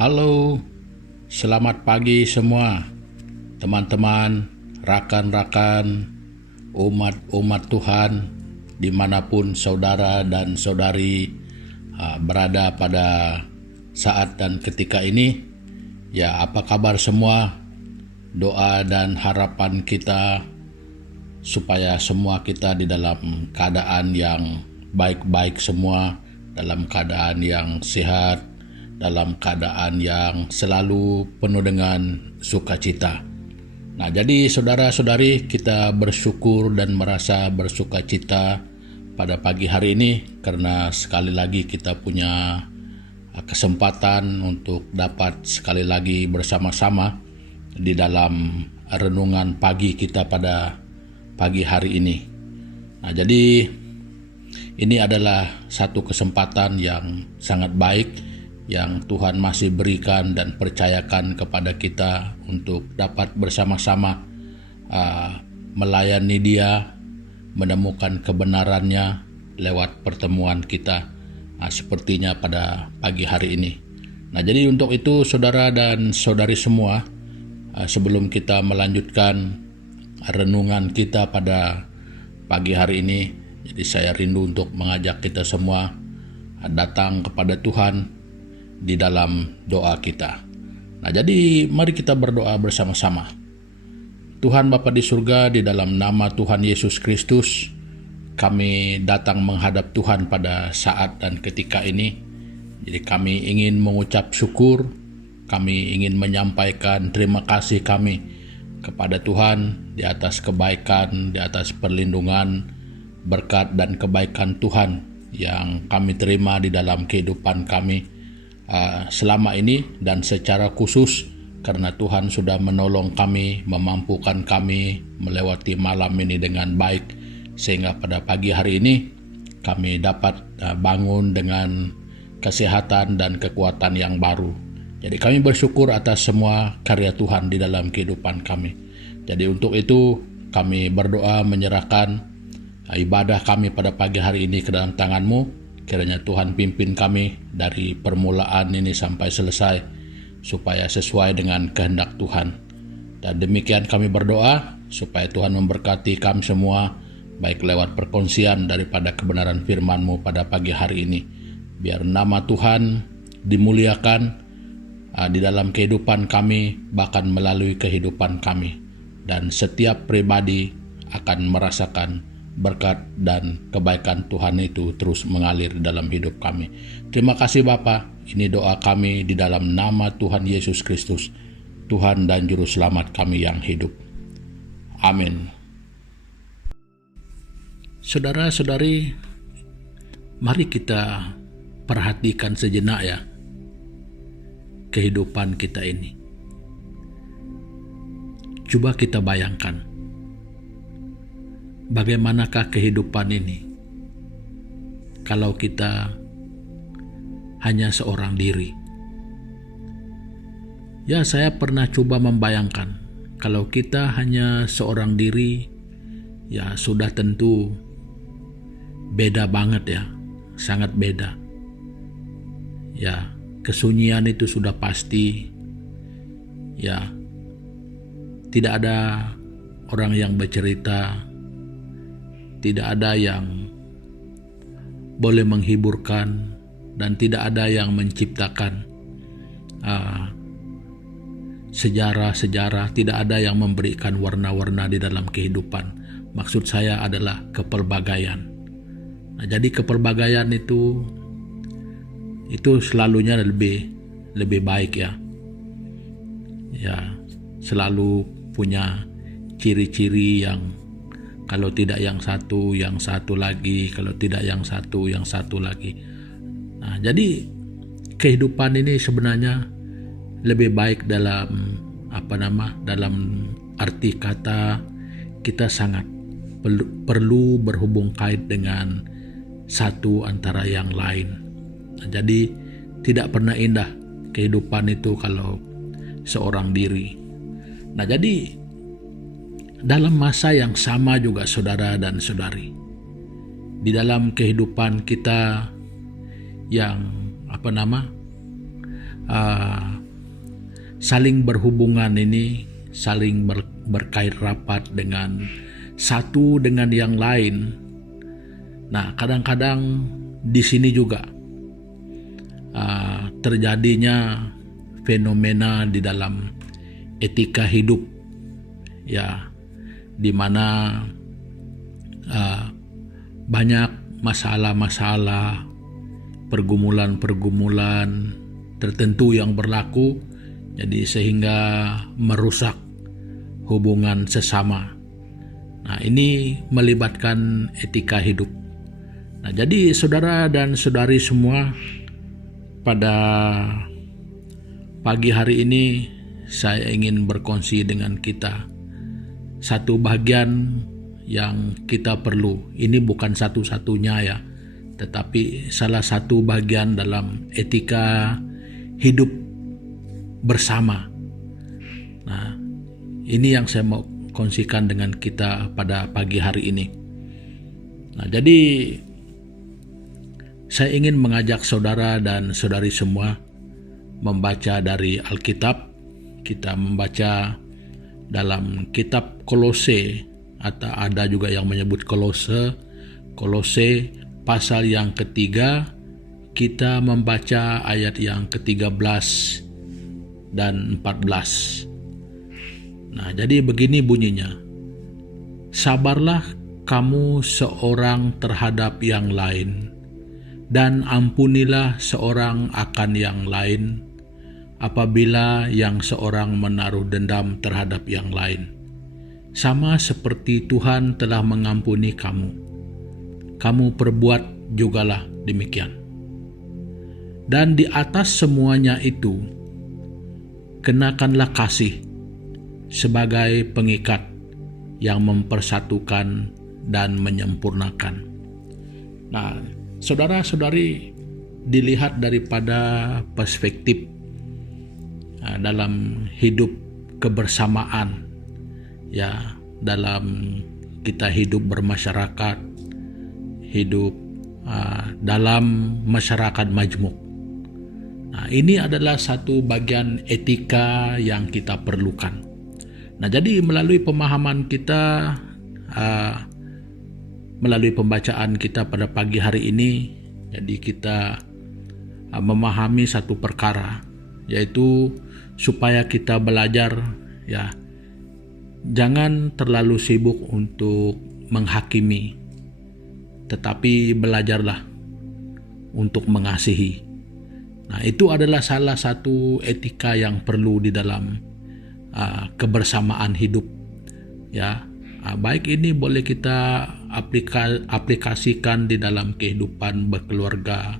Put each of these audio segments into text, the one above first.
Halo, selamat pagi semua teman-teman, rakan-rakan, umat-umat Tuhan dimanapun saudara dan saudari berada pada saat dan ketika ini. Ya, apa kabar semua? Doa dan harapan kita supaya semua kita di dalam keadaan yang baik-baik semua, dalam keadaan yang sehat, dalam keadaan yang selalu penuh dengan sukacita. Nah, jadi saudara-saudari, kita bersyukur dan merasa bersukacita pada pagi hari ini karena sekali lagi kita punya kesempatan untuk dapat sekali lagi bersama-sama di dalam renungan pagi kita pada pagi hari ini. Nah, jadi ini adalah satu kesempatan yang sangat baik yang Tuhan masih berikan dan percayakan kepada kita untuk dapat bersama-sama melayani Dia, menemukan kebenarannya lewat pertemuan kita sepertinya pada pagi hari ini. Nah, jadi untuk itu saudara dan saudari semua, sebelum kita melanjutkan renungan kita pada pagi hari ini, jadi saya rindu untuk mengajak kita semua datang kepada Tuhan di dalam doa kita. Nah, jadi mari kita berdoa bersama-sama. Tuhan Bapa di surga, di dalam nama Tuhan Yesus Kristus, kami datang menghadap Tuhan pada saat dan ketika ini. Jadi kami ingin mengucap syukur, kami ingin menyampaikan terima kasih kami kepada Tuhan di atas kebaikan, di atas perlindungan, berkat dan kebaikan Tuhan yang kami terima di dalam kehidupan kami selama ini, dan secara khusus karena Tuhan sudah menolong kami, memampukan kami melewati malam ini dengan baik, sehingga pada pagi hari ini kami dapat bangun dengan kesehatan dan kekuatan yang baru. Jadi kami bersyukur atas semua karya Tuhan di dalam kehidupan kami. Jadi untuk itu kami berdoa menyerahkan ibadah kami pada pagi hari ini ke dalam tangan-Mu. Kiranya Tuhan pimpin kami dari permulaan ini sampai selesai supaya sesuai dengan kehendak Tuhan. Dan demikian kami berdoa supaya Tuhan memberkati kami semua, baik lewat perkongsian daripada kebenaran firman-Mu pada pagi hari ini. Biar nama Tuhan dimuliakan di dalam kehidupan kami, bahkan melalui kehidupan kami. Dan setiap pribadi akan merasakan berkat dan kebaikan Tuhan itu terus mengalir dalam hidup kami. Terima kasih Bapa. Ini doa kami di dalam nama Tuhan Yesus Kristus, Tuhan dan Juru Selamat kami yang hidup. Amin. Saudara-saudari, mari kita perhatikan sejenak ya kehidupan kita ini. Coba kita bayangkan, bagaimanakah kehidupan ini kalau kita hanya seorang diri? Ya, saya pernah coba membayangkan kalau kita hanya seorang diri, ya sudah tentu beda banget ya, sangat beda. Ya, kesunyian itu sudah pasti. Ya, tidak ada orang yang bercerita, tidak ada yang boleh menghiburkan, dan tidak ada yang menciptakan sejarah-sejarah, tidak ada yang memberikan warna-warna di dalam kehidupan. Maksud saya adalah kepelbagaian. Nah, jadi kepelbagaian itu selalunya lebih baik ya. Ya, selalu punya ciri-ciri yang kalau tidak yang satu lagi, kalau tidak yang satu lagi. Nah, jadi kehidupan ini sebenarnya lebih baik dalam dalam arti kata kita sangat perlu berhubung kait dengan satu antara yang lain. Nah, jadi tidak pernah indah kehidupan itu kalau seorang diri. Nah, jadi dalam masa yang sama juga saudara dan saudari, di dalam kehidupan kita yang saling berhubungan ini, saling berkait rapat dengan satu dengan yang lain. Nah, kadang-kadang di sini juga terjadinya fenomena di dalam etika hidup, ya, di mana banyak masalah-masalah, pergumulan-pergumulan tertentu yang berlaku, jadi sehingga merusak hubungan sesama. Nah, ini melibatkan etika hidup. Nah, jadi saudara dan saudari semua, pada pagi hari ini saya ingin berkongsi dengan kita satu bagian yang kita perlu. Ini bukan satu-satunya ya, tetapi salah satu bagian dalam etika hidup bersama. Nah, ini yang saya mau kongsikan dengan kita pada pagi hari ini. Nah, jadi saya ingin mengajak saudara dan saudari semua membaca dari Alkitab. Kita membaca dalam kitab Kolose, atau ada juga yang menyebut Kolose pasal yang ketiga. Kita membaca ayat yang ke-13 dan 14. Nah, jadi begini bunyinya. Sabarlah kamu seorang terhadap yang lain, dan ampunilah seorang akan yang lain apabila yang seorang menaruh dendam terhadap yang lain. Sama seperti Tuhan telah mengampuni kamu, kamu perbuat jugalah demikian. Dan di atas semuanya itu, kenakanlah kasih sebagai pengikat yang mempersatukan dan menyempurnakan. Nah, saudara-saudari, dilihat daripada perspektif dalam hidup kebersamaan, ya, dalam kita hidup bermasyarakat, hidup dalam masyarakat majmuk. Nah, ini adalah satu bagian etika yang kita perlukan. Nah, jadi melalui pemahaman kita, melalui pembacaan kita pada pagi hari ini, jadi kita memahami satu perkara, yaitu supaya kita belajar, ya, jangan terlalu sibuk untuk menghakimi, tetapi belajarlah untuk mengasihi. Nah, itu adalah salah satu etika yang perlu di dalam kebersamaan hidup, ya. Baik ini boleh kita aplikasikan di dalam kehidupan berkeluarga,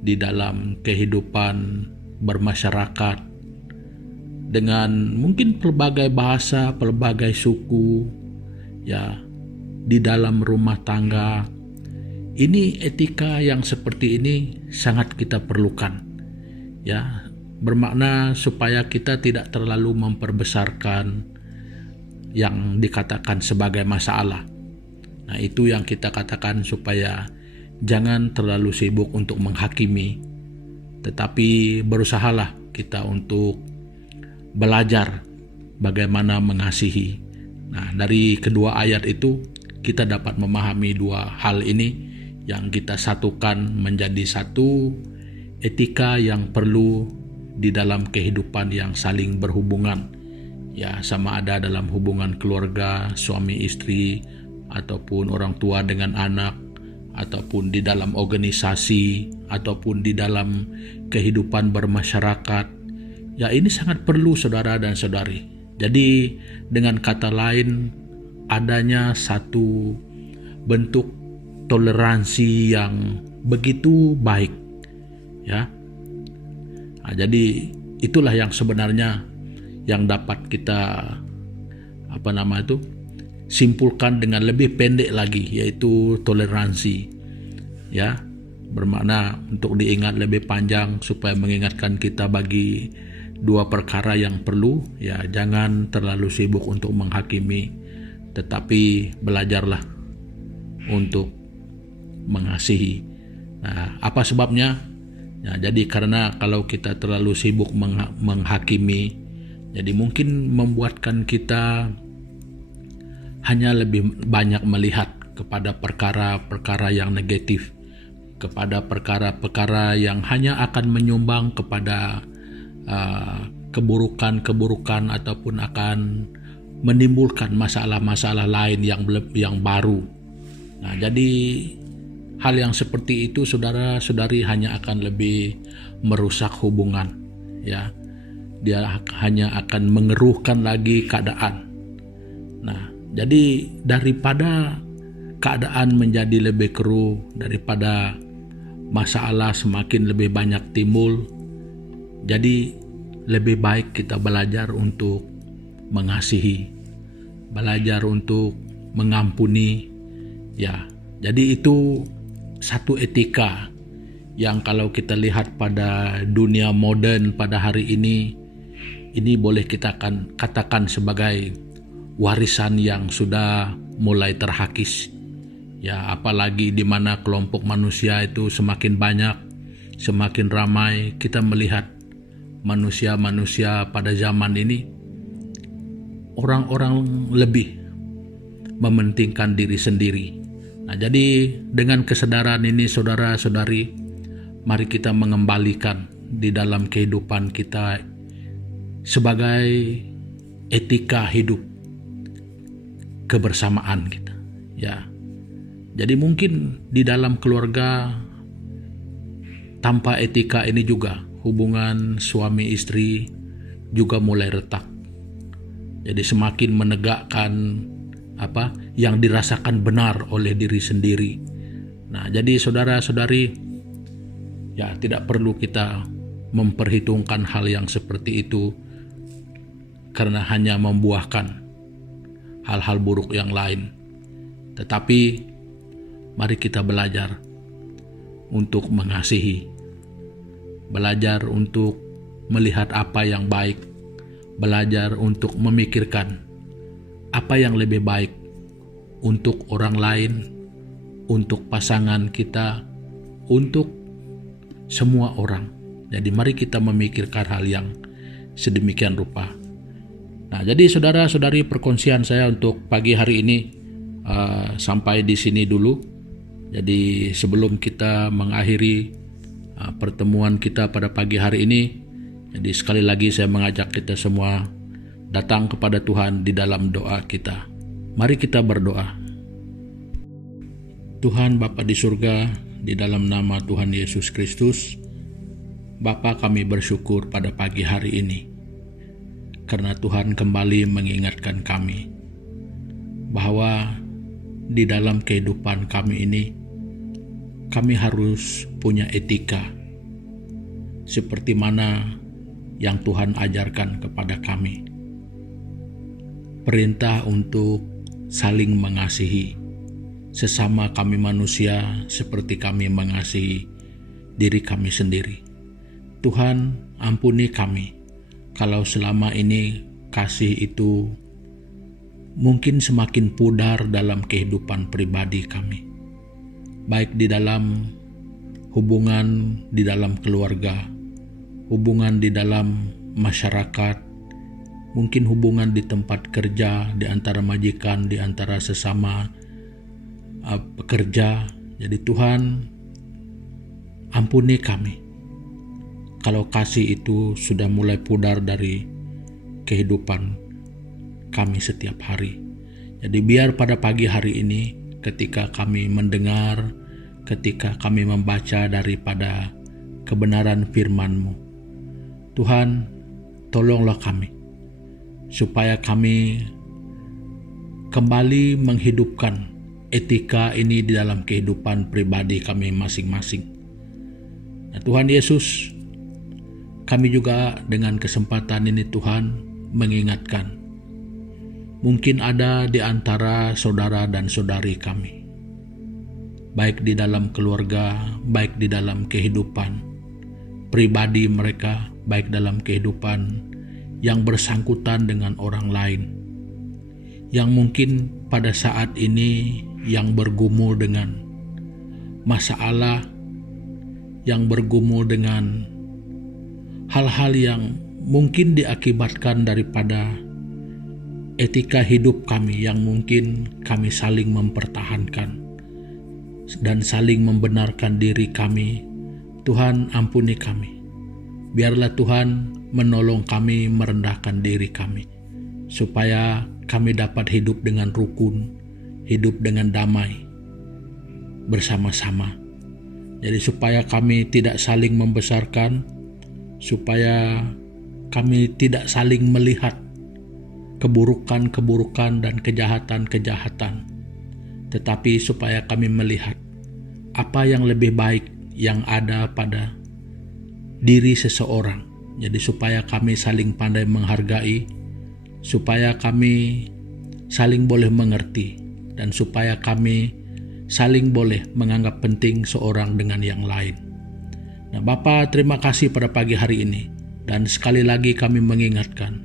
di dalam kehidupan bermasyarakat, dengan mungkin pelbagai bahasa, pelbagai suku, ya, di dalam rumah tangga. Ini etika yang seperti ini sangat kita perlukan, ya, bermakna supaya kita tidak terlalu memperbesarkan yang dikatakan sebagai masalah. Nah, itu yang kita katakan supaya jangan terlalu sibuk untuk menghakimi, tetapi berusahalah kita untuk belajar bagaimana mengasihi. Nah, dari kedua ayat itu kita dapat memahami dua hal ini yang kita satukan menjadi satu etika yang perlu di dalam kehidupan yang saling berhubungan, ya, sama ada dalam hubungan keluarga, suami istri, ataupun orang tua dengan anak, ataupun di dalam organisasi, ataupun di dalam kehidupan bermasyarakat. Ya, ini sangat perlu saudara dan saudari. Jadi dengan kata lain, adanya satu bentuk toleransi yang begitu baik, ya. Nah, jadi itulah yang sebenarnya yang dapat kita simpulkan dengan lebih pendek lagi, yaitu toleransi, ya, bermakna untuk diingat lebih panjang supaya mengingatkan kita bagi dua perkara yang perlu, ya, jangan terlalu sibuk untuk menghakimi, tetapi belajarlah untuk mengasihi. Nah, apa sebabnya? Ya, jadi karena kalau kita terlalu sibuk menghakimi, jadi mungkin membuatkan kita hanya lebih banyak melihat kepada perkara-perkara yang negatif, kepada perkara-perkara yang hanya akan menyumbang kepada keburukan-keburukan ataupun akan menimbulkan masalah-masalah lain yang baru. Nah, jadi hal yang seperti itu saudara-saudari hanya akan lebih merusak hubungan, ya. Dia hanya akan mengeruhkan lagi keadaan. Nah, jadi daripada keadaan menjadi lebih keruh, daripada masalah semakin lebih banyak timbul, jadi lebih baik kita belajar untuk mengasihi, belajar untuk mengampuni, ya. Jadi itu satu etika yang kalau kita lihat pada dunia modern pada hari ini boleh kita katakan sebagai warisan yang sudah mulai terhakis. Ya, apalagi di mana kelompok manusia itu semakin banyak, semakin ramai, kita melihat manusia-manusia pada zaman ini, orang-orang lebih mementingkan diri sendiri. Nah, jadi dengan kesadaran ini saudara-saudari, mari kita mengembalikan di dalam kehidupan kita sebagai etika hidup kebersamaan kita, ya. Jadi mungkin di dalam keluarga tanpa etika ini juga hubungan suami istri juga mulai retak. Jadi semakin menegakkan yang dirasakan benar oleh diri sendiri. Nah, jadi saudara-saudari, ya tidak perlu kita memperhitungkan hal yang seperti itu karena hanya membuahkan hal-hal buruk yang lain. Tetapi mari kita belajar untuk mengasihi, belajar untuk melihat apa yang baik, belajar untuk memikirkan apa yang lebih baik untuk orang lain, untuk pasangan kita, untuk semua orang. Jadi mari kita memikirkan hal yang sedemikian rupa. Nah, jadi saudara-saudari, perkongsian saya untuk pagi hari ini sampai di sini dulu. Jadi sebelum kita mengakhiri pertemuan kita pada pagi hari ini, jadi sekali lagi saya mengajak kita semua datang kepada Tuhan di dalam doa kita. Mari kita berdoa. Tuhan Bapa di surga, di dalam nama Tuhan Yesus Kristus, Bapa, kami bersyukur pada pagi hari ini karena Tuhan kembali mengingatkan kami bahwa di dalam kehidupan kami ini kami harus punya etika seperti mana yang Tuhan ajarkan kepada kami. Perintah untuk saling mengasihi sesama kami manusia seperti kami mengasihi diri kami sendiri. Tuhan, ampuni kami kalau selama ini kasih itu mungkin semakin pudar dalam kehidupan pribadi kami, baik di dalam hubungan di dalam keluarga, hubungan di dalam masyarakat, mungkin hubungan di tempat kerja, di antara majikan, di antara sesama pekerja. Jadi Tuhan, ampuni kami kalau kasih itu sudah mulai pudar dari kehidupan kami setiap hari. Jadi biar pada pagi hari ini ketika kami mendengar, ketika kami membaca daripada kebenaran firman-Mu, Tuhan, tolonglah kami supaya kami kembali menghidupkan etika ini di dalam kehidupan pribadi kami masing-masing. Nah, Tuhan Yesus, kami juga dengan kesempatan ini Tuhan mengingatkan, mungkin ada di antara saudara dan saudari kami, baik di dalam keluarga, baik di dalam kehidupan pribadi mereka, baik dalam kehidupan yang bersangkutan dengan orang lain, yang mungkin pada saat ini yang bergumul dengan masalah yang bergumul dengan hal-hal yang mungkin diakibatkan daripada etika hidup kami yang mungkin kami saling mempertahankan dan saling membenarkan diri kami. Tuhan, ampuni kami. Biarlah Tuhan menolong kami merendahkan diri kami, supaya kami dapat hidup dengan rukun, hidup dengan damai bersama-sama. Jadi supaya kami tidak saling membesarkan, supaya kami tidak saling melihat keburukan-keburukan dan kejahatan-kejahatan, tetapi supaya kami melihat apa yang lebih baik yang ada pada diri seseorang. Jadi supaya kami saling pandai menghargai, supaya kami saling boleh mengerti, dan supaya kami saling boleh menganggap penting seorang dengan yang lain. Nah, Bapa, terima kasih pada pagi hari ini, dan sekali lagi kami mengingatkan,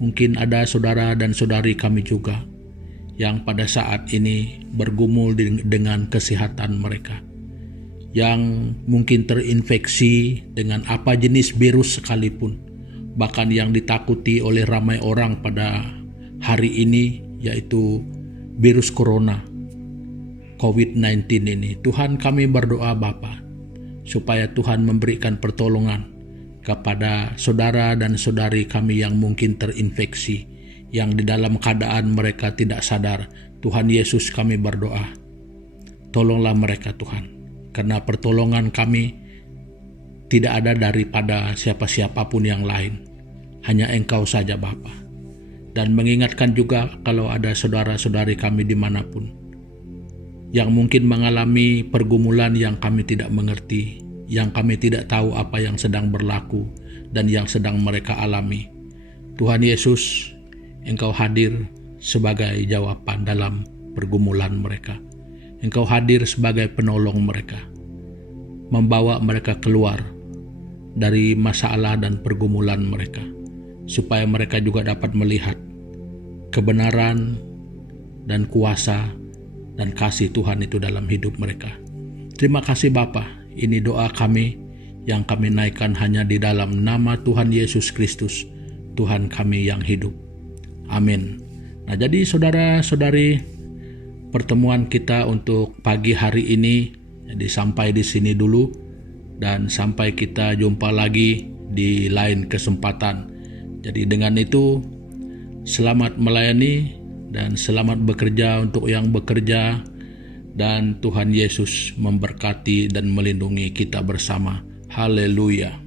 mungkin ada saudara dan saudari kami juga yang pada saat ini bergumul dengan kesehatan mereka, yang mungkin terinfeksi dengan apa jenis virus sekalipun, bahkan yang ditakuti oleh ramai orang pada hari ini, yaitu virus corona, COVID-19 ini. Tuhan, kami berdoa Bapa, supaya Tuhan memberikan pertolongan kepada saudara dan saudari kami yang mungkin terinfeksi, yang di dalam keadaan mereka tidak sadar. Tuhan Yesus, kami berdoa, tolonglah mereka Tuhan, karena pertolongan kami tidak ada daripada siapa-siapapun yang lain, hanya Engkau saja Bapa. Dan mengingatkan juga kalau ada saudara-saudari kami dimanapun yang mungkin mengalami pergumulan yang kami tidak mengerti, yang kami tidak tahu apa yang sedang berlaku dan yang sedang mereka alami. Tuhan Yesus, Engkau hadir sebagai jawaban dalam pergumulan mereka. Engkau hadir sebagai penolong mereka, membawa mereka keluar dari masalah dan pergumulan mereka, supaya mereka juga dapat melihat kebenaran dan kuasa dan kasih Tuhan itu dalam hidup mereka. Terima kasih Bapa, ini doa kami yang kami naikkan hanya di dalam nama Tuhan Yesus Kristus, Tuhan kami yang hidup. Amin. Nah, jadi saudara-saudari, pertemuan kita untuk pagi hari ini jadi sampai di sini dulu, dan sampai kita jumpa lagi di lain kesempatan. Jadi dengan itu, selamat melayani dan selamat bekerja untuk yang bekerja, dan Tuhan Yesus memberkati dan melindungi kita bersama. Haleluya.